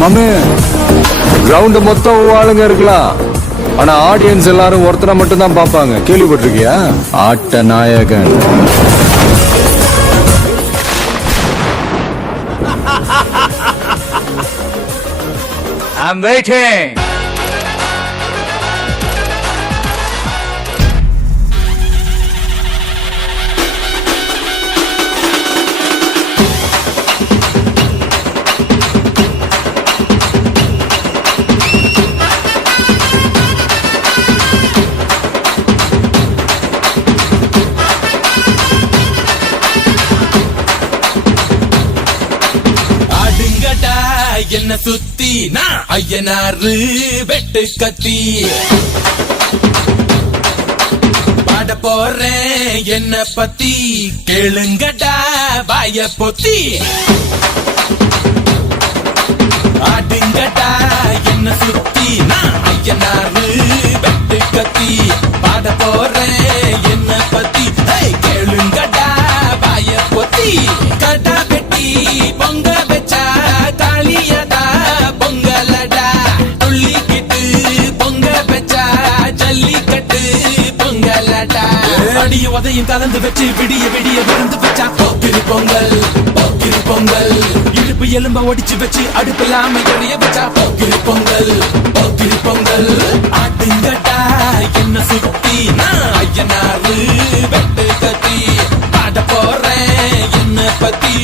மாமே கிரவுண்ட் மொத்தம் ஆளுங்க இருக்கலாம், ஆனா ஆடியன்ஸ் எல்லாரும் ஒருத்தரை மட்டும் தான் பாப்பாங்க. கேள்விப்பட்டிருக்கியா? ஆட்ட நாயகன். I'm waiting. என்ன சுத்தி நான் ஐயனாரு வெட்டு கத்தி பாட போறேன் என்ன பத்தி கேளுங்கடா வாய பொத்தி ஆடுங்கடா என்ன சுத்தி நான் ஐயனாரு வெட்டு கத்தி பாட போறேன் என்ன பத்தி கேளுங்கடா வாய பொத்தி கடா வெட்டி பொங்க வச்சா காளியதா பொங்கலடா துள்ளிக்கிட்டு பொங்க வச்சா ஜல்லிக்கட்டு பொங்கலடா அடிய உதையும் கலந்து வச்சு விடிய விடிய விருந்து வச்சா போக்கிரி பொங்கல் போக்கிரி பொங்கல் இடுப்பு எலும்ப ஒடிச்சு வச்சு அடுப்பில்லாம எறிய வச்சா போக்கிரி பொங்கல் போக்கிரி பொங்கல் ஆட்டுங்கட்டா என்ன சுத்தி நான் ஐயனாரு வெட்டு கத்தி பாட போறேன் என்ன பத்தி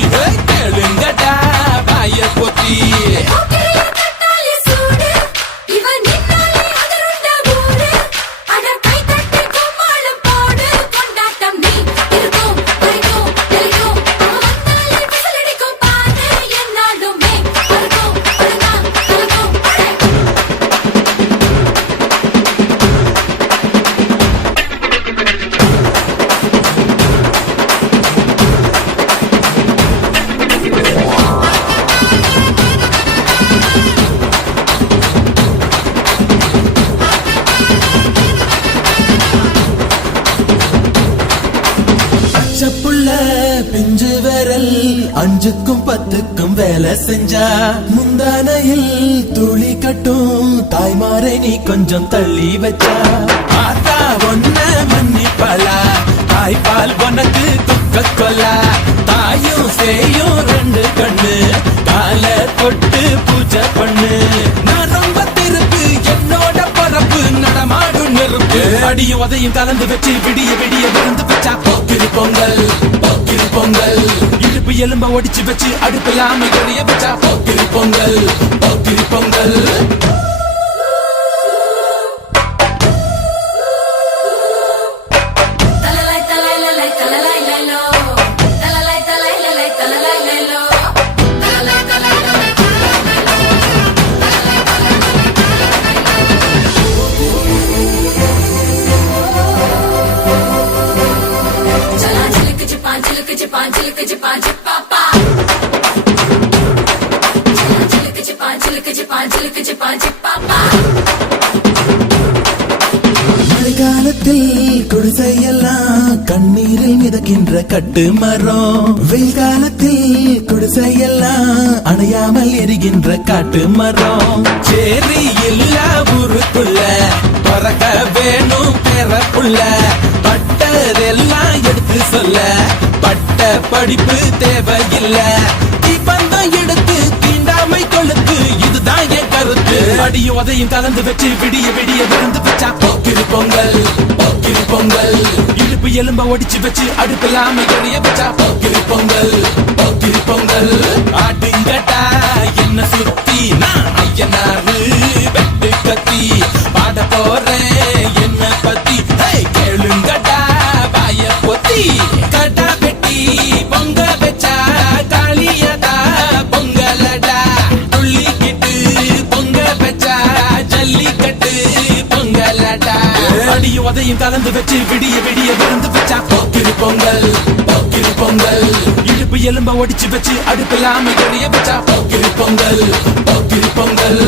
கேளுங்கடா வாய பொத்தி பிஞ்சு விரல் அஞ்சுக்கும் பத்துக்கும் வேலை செஞ்சா முந்தானையில் துளி கட்டும் தாய்மாரை நீ கொஞ்சம் தள்ளி வச்சா ஆத்தா ஒன்ன மன்னிப்பலா தாய்ப்பால் உனக்கு துக்க கொல்லா தாயும் சேயும் ரெண்டு கண்ணு கால தொட்டு பூஜை பண்ணு நான் ரொம்ப திருப்பு என்னோட பரப்பு நடமாடும் நெருப்பு அடியும் உதையும் கலந்து வச்சு விடிய விடிய விருந்து வச்சா போக்கிரி பொங்கல் போக்கிரி பொங்கல் இடுப்பு எலும்ப ஒடிச்சு வச்சு அடுப்பில்லாம எறிய வச்சா போக்கிரி பொங்கல் போக்கிரி பொங்கல் மழைக்காலத்தில் குடிசையெல்லாம் கண்ணீரில் மிதக்கின்ற கட்டு மரம், வெயில் காலத்தில் குடிசையெல்லாம் அணையாமல் எரிகின்ற காட்டு மரம். சேரி எல்லா ஊருக்குள்ள பறக்க வேணும் பிறப்புள்ள பட்டதெல்லாம் எடுத்து சொல்ல பட்ட படிப்பு தேவையில்லை பந்தம் எடுத்து தீண்டாமை கொழுத்து இதுதான் என் கருத்து அடியும் உதையும் கலந்து வச்சு விடிய விடிய விருந்து வச்சா போக்கிரி பொங்கல் போக்கிரி பொங்கல் இடுப்பு எலும்ப ஒடிச்சு வச்சு அடுப்பில்லாம எறிய வச்சா போக்கிரி பொங்கல் போக்கிரி பொங்கல் ஆடுங்கட்டா என்ன சுத்தி நான் ஐயனாரு வெட்டு கத்தி பாட போறேன் என்ன பத்தி கேளுங்கட்டா வாய பொத்தி கடா வெட்டி பொங்க வச்சா காளியதா பொங்கலடா துள்ளிக்கிட்டு பொங்க வச்சா ஜல்லிக்கட்டு பொங்கலடா அடியும் உதையும் கலந்து வச்சு விடிய விடிய விருந்து வச்சா போக்கிரி பொங்கல் போக்கிரி பொங்கல் இடுப்பு எலும்ப ஒடிச்சு வச்சு அடுப்பில்லாம எறிய வச்சா போக்கிரி பொங்கல் போக்கிரி பொங்கல்